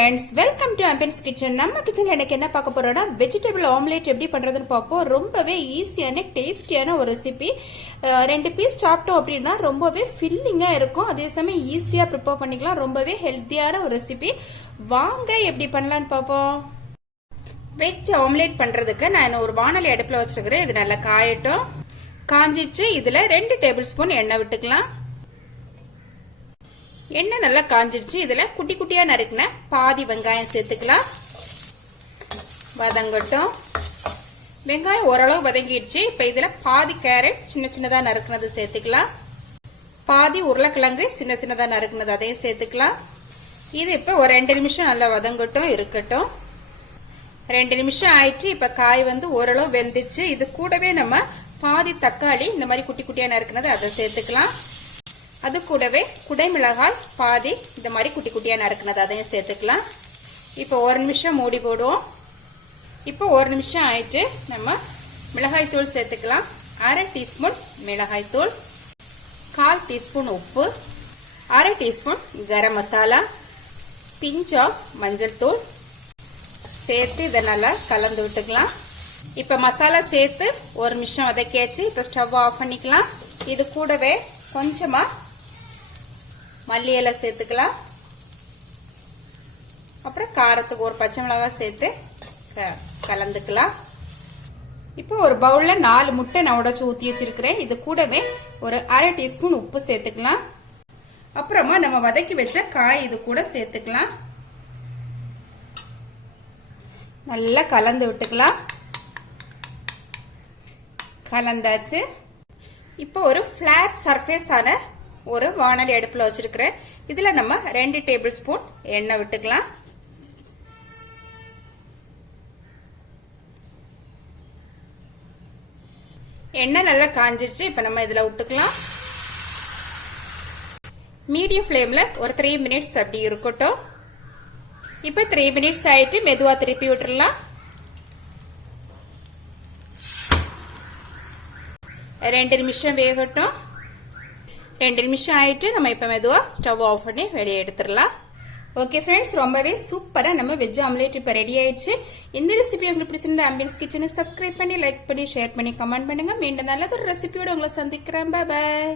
friends, welcome to Ambience kitchen. நம்ம கிச்சன்ல எனக்கு என்ன பார்க்க போறோம்னா vegetable omelet எப்படி பண்றதுன்னு பாப்போம். ரொம்பவே ஈஸியான டேஸ்டியான ஒரு ரெசிபி. ரெண்டு பீஸ் சாப்பிட்டோம் அப்படினா ரொம்பவே ஃபில்லிங்கா இருக்கும். அதே சமயம் ஈஸியா ப்ரிப்பேர் பண்ணிக்கலாம். ரொம்பவே ஹெல்தியான ஒரு ரெசிபி. வாங்க எப்படி பண்ணலாம்னு பாப்போம். வெஜ் ஆம்லெட் பண்றதுக்கு நான் ஒரு வாணலி அடுப்புல வச்சிருக்கிறேன். இது நல்லா காயட்டும். காஞ்சிச்சு. இதுல 2 டேபிள் ஸ்பூன் எண்ணெய் விட்டுக்கலாம். எண்ணெய் நல்லா காஞ்சிடுச்சு. இதுல குட்டி குட்டியா நறுக்கின பாதி வெங்காயம் சேர்த்துக்கலாம். வதங்கட்டும். வெங்காயம் ஓரளவு வதங்கிடுச்சு. இப்ப இதுல பாதி கேரட் சின்ன சின்னதா நறுக்குனது சேர்த்துக்கலாம். பாதி உருளைக்கிழங்கு சின்ன சின்னதா நறுக்குனது அதையும் சேர்த்துக்கலாம். இது இப்ப ஒரு 2 நிமிஷம் நல்லா வதங்கட்டும் இருக்கட்டும். 2 நிமிஷம் ஆயிடுச்சு. இப்ப காய் ஓரளவு வெந்துச்சு. இது கூடவே நம்ம பாதி தக்காளி இந்த மாதிரி குட்டி குட்டியா நறுக்குனது அதை சேர்த்துக்கலாம். அது கூடவே குடைமிளகாய் பாதி இந்த மாதிரி குட்டி குட்டியா நறுக்குனது அதையும் சேர்த்துக்கலாம். இப்போ 1 நிமிஷம் மூடி போடுவோம். இப்போ 1 நிமிஷம் ஆயிட்டு நம்ம மிளகாய் தூள் சேர்த்துக்கலாம். 1/2 டீஸ்பூன் மிளகாய் தூள், 1/4 டீஸ்பூன் உப்பு, 1/2 teaspoon garam masala, pinch of மஞ்சள் தூள் சேர்த்து இதை நல்லா கலந்து விட்டுக்கலாம். இப்போ மசாலா சேர்த்து 1 நிமிஷம் வதக்கியாச்சு. இப்போ ஸ்டவ் ஆஃப் பண்ணிக்கலாம். இது கூடவே கொஞ்சமா மல்லி இலை சேர்த்துக்கலாம். அப்புறம் காரத்துக்கு ஒரு பச்சை மிளகாய் சேர்த்து கலந்துக்கலாம். இப்போ ஒரு பவுல்ல 4 முட்டை நான் உடைச்சு ஊத்தி வச்சிருக்கிறேன். இது கூடவே ஒரு 1/2 டீஸ்பூன் உப்பு சேர்த்துக்கலாம். அப்புறமா நம்ம வதக்கி வச்ச காய் இது கூட சேர்த்துக்கலாம். நல்லா கலந்து விட்டுக்கலாம். கலந்தாச்சு. இப்போ ஒரு பிளாட் சர்ஃபேஸ் ஆன ஒரு வாணலி அடுப்புல வச்சிருக்கிறேன். இதுல நம்ம 2 டேபிள் ஸ்பூன் எண்ணெய் விட்டுக்கலாம். எண்ணெய் நல்லா காஞ்சிருச்சு. இப்ப நம்ம இதுல விட்டுக்கலாம். மீடியம் ஃப்ளேம்ல ஒரு 3 மினிட்ஸ் அப்படி இருக்கட்டும். இப்ப 3 மினிட்ஸ் ஆயிட்டு மெதுவா திருப்பி விட்டுறலாம். 2 நிமிஷம் வேகட்டும். 2 நிமிஷம் ஆயிட்டு நம்ம இப்ப மெதுவா ஸ்டவ் ஆஃப் பண்ணி வெளியே எடுத்துடலாம். ஓகே ஃப்ரெண்ட்ஸ், ரொம்பவே சூப்பரா நம்ம வெஜ் ஆம்லேட் இப்ப ரெடி ஆயிடுச்சு. இந்த ரெசிபி உங்களுக்கு பிடிச்சிருந்தா ஆம்பியன்ஸ் கிச்சனை சப்ஸ்கிரைப் பண்ணி லைக் பண்ணி ஷேர் பண்ணி கமெண்ட் பண்ணுங்க. மீண்டும் நல்ல ஒரு ரெசிபியோட உங்களை சந்திக்கிறேன். பாய்.